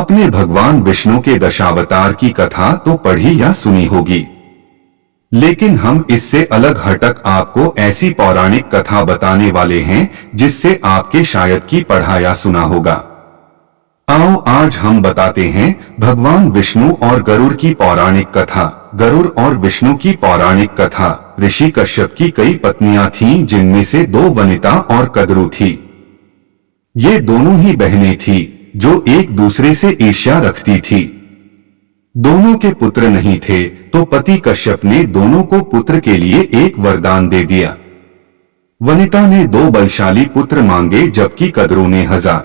आपने भगवान विष्णु के दशावतार की कथा तो पढ़ी या सुनी होगी, लेकिन हम इससे अलग हटक आपको ऐसी पौराणिक कथा बताने वाले हैं जिससे आपके शायद की पढ़ा या सुना होगा। आओ आज हम बताते हैं भगवान विष्णु और गरुड़ की पौराणिक कथा। गरुड़ और विष्णु की पौराणिक कथा। ऋषि कश्यप की कई पत्नियां थीं, जिनमें से 2 वनिता और कद्रु थी। ये दोनों ही बहनें थीं जो एक दूसरे से ईर्ष्या रखती थी। दोनों के पुत्र नहीं थे तो पति कश्यप ने दोनों को पुत्र के लिए एक वरदान दे दिया। वनिता ने 2 बलशाली पुत्र मांगे, जबकि कद्रु ने 1000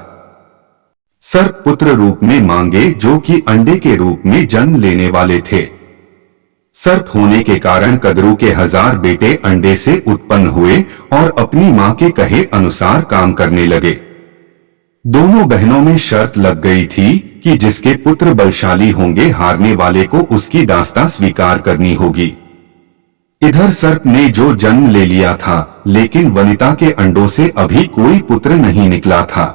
सर्प पुत्र रूप में मांगे, जो कि अंडे के रूप में जन्म लेने वाले थे। सर्प होने के कारण कद्रु के 1000 बेटे अंडे से उत्पन्न हुए और अपनी मां के कहे अनुसार काम करने लगे। दोनों बहनों में शर्त लग गई थी कि जिसके पुत्र बलशाली होंगे, हारने वाले को उसकी दास्तां स्वीकार करनी होगी। इधर सर्प ने जो जन्म ले लिया था, लेकिन वनिता के अंडों से अभी कोई पुत्र नहीं निकला था।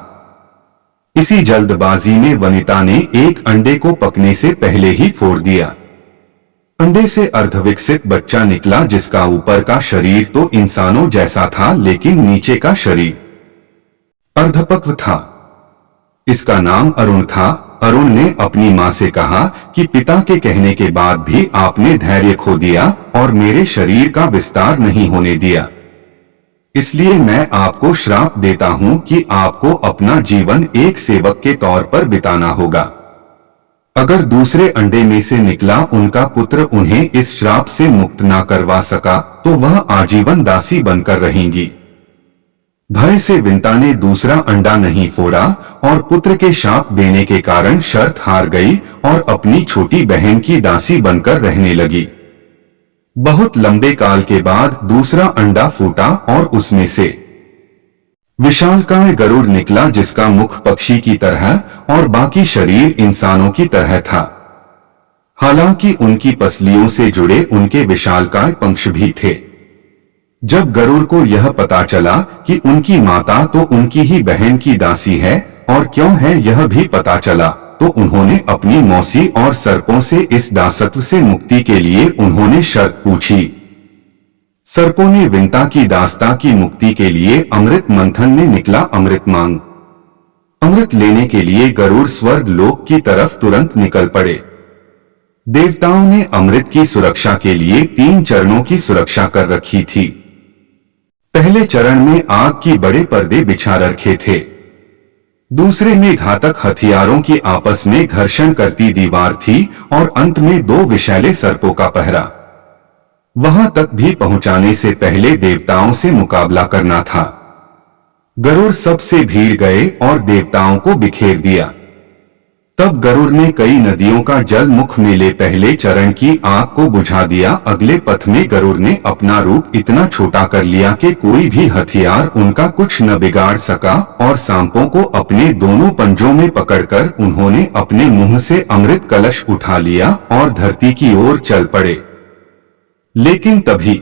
इसी जल्दबाजी में वनिता ने एक अंडे को पकने से पहले ही फोड़ दिया। अंडे से अर्धविकसित बच्चा निकला, जिसका ऊपर का शरीर तो इंसानों जैसा था, लेकिन नीचे का शरीर अर्धपक्व था। इसका नाम अरुण था। अरुण ने अपनी मां से कहा कि पिता के कहने के बाद भी आपने धैर्य खो दिया और मेरे शरीर का विस्तार नहीं होने दिया, इसलिए मैं आपको श्राप देता हूं कि आपको अपना जीवन एक सेवक के तौर पर बिताना होगा। अगर दूसरे अंडे में से निकला उनका पुत्र उन्हें इस श्राप से मुक्त ना करवा सका तो वह आजीवन दासी बनकर रहेंगी। भय से विंता ने दूसरा अंडा नहीं फोड़ा और पुत्र के शाप देने के कारण शर्त हार गई और अपनी छोटी बहन की दासी बनकर रहने लगी। बहुत लंबे काल के बाद दूसरा अंडा फूटा और उसमें से विशालकाय गरुड़ निकला, जिसका मुख पक्षी की तरह और बाकी शरीर इंसानों की तरह था। हालांकि उनकी पसलियों से जुड़े उनके विशालकाय पंख भी थे। जब गरुड़ को यह पता चला कि उनकी माता तो उनकी ही बहन की दासी है और क्यों है यह भी पता चला, तो उन्होंने अपनी मौसी और सर्पों से इस दासत्व से मुक्ति के लिए उन्होंने शर्त पूछी। सर्पों ने विंता की दास्ता की मुक्ति के लिए अमृत मंथन में निकला अमृत मांग। अमृत लेने के लिए गरुड़ स्वर्ग लोक की तरफ तुरंत निकल पड़े। देवताओं ने अमृत की सुरक्षा के लिए 3 चरणों की सुरक्षा कर रखी थी। पहले चरण में आग की बड़े पर्दे बिछा रखे थे। दूसरे में घातक हथियारों की आपस में घर्षण करती दीवार थी और अंत में 2 विषैले सर्पों का पहरा। वहां तक भी पहुंचाने से पहले देवताओं से मुकाबला करना था। गरुड़ सबसे भीड़ गए और देवताओं को बिखेर दिया। तब गरुड़ ने कई नदियों का जल मुख में ले पहले चरण की आग को बुझा दिया। अगले पथ में गरुड़ ने अपना रूप इतना छोटा कर लिया कि कोई भी हथियार उनका कुछ न बिगाड़ सका और सांपों को अपने दोनों पंजों में पकड़कर उन्होंने अपने मुंह से अमृत कलश उठा लिया और धरती की ओर चल पड़े। लेकिन तभी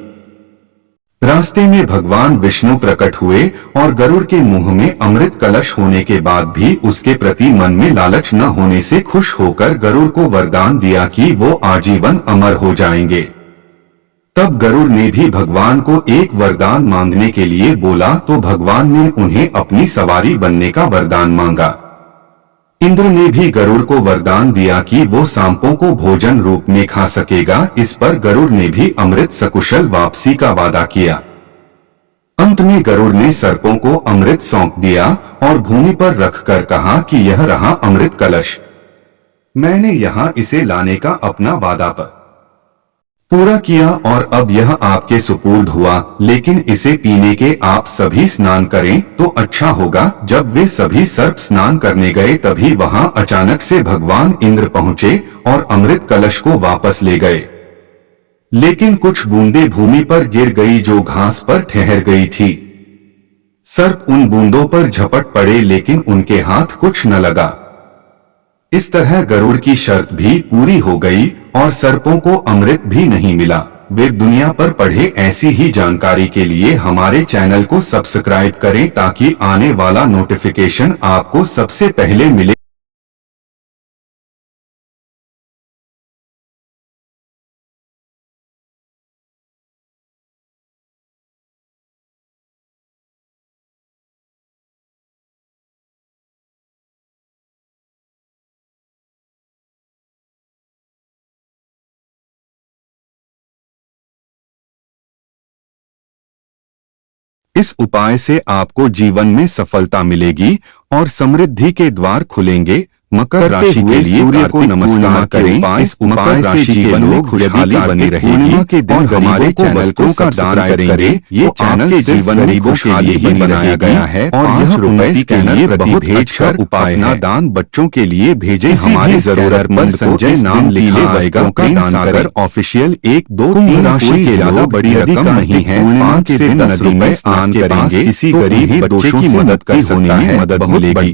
रास्ते में भगवान विष्णु प्रकट हुए और गरुड़ के मुंह में अमृत कलश होने के बाद भी उसके प्रति मन में लालच न होने से खुश होकर गरुड़ को वरदान दिया कि वो आजीवन अमर हो जाएंगे। तब गरुड़ ने भी भगवान को एक वरदान मांगने के लिए बोला, तो भगवान ने उन्हें अपनी सवारी बनने का वरदान मांगा। इंद्र ने भी गरुड़ को वरदान दिया कि वो सांपों को भोजन रूप में खा सकेगा। इस पर गरुड़ ने भी अमृत सकुशल वापसी का वादा किया। अंत में गरुड़ ने सर्पों को अमृत सौंप दिया और भूमि पर रखकर कहा कि यह रहा अमृत कलश, मैंने यहाँ इसे लाने का अपना वादा पूरा किया और अब यह आपके सुपुर्द हुआ, लेकिन इसे पीने के आप सभी स्नान करें तो अच्छा होगा। जब वे सभी सर्प स्नान करने गए तभी वहां अचानक से भगवान इंद्र पहुंचे और अमृत कलश को वापस ले गए। लेकिन कुछ बूंदें भूमि पर गिर गई जो घास पर ठहर गई थी। सर्प उन बूंदों पर झपट पड़े, लेकिन उनके हाथ कुछ न लगा। इस तरह गरुड़ की शर्त भी पूरी हो गई और सर्पों को अमृत भी नहीं मिला। वे दुनिया पर पढ़े ऐसी ही जानकारी के लिए हमारे चैनल को सब्सक्राइब करें ताकि आने वाला नोटिफिकेशन आपको सबसे पहले मिले। इस उपाय से आपको जीवन में सफलता मिलेगी और समृद्धि के द्वार खुलेंगे। मकर राशि के लिए सूर्य को नमस्कार करें। इस उपाय से जीवन में खुशहाली बनी रहेगी के दिन और हमारे चैनल को का दान करेंगे। ये चैनल जीवन में खुशहाली ही बनाया गया है और यह रुपए के लिए प्रति भेज कर उपाय अपना दान बच्चों के लिए भेजे। हमारी जरूरतमंद संजय नाम लिखे आएगा का दान कर ऑफिशियल 1 2 3 राशि के ज्यादा बड़ी रकम नहीं है। 5 से 10 रुपए स्नान के बाद किसी गरीब बच्चे की मदद कर सकता है, मदद मिलेगी।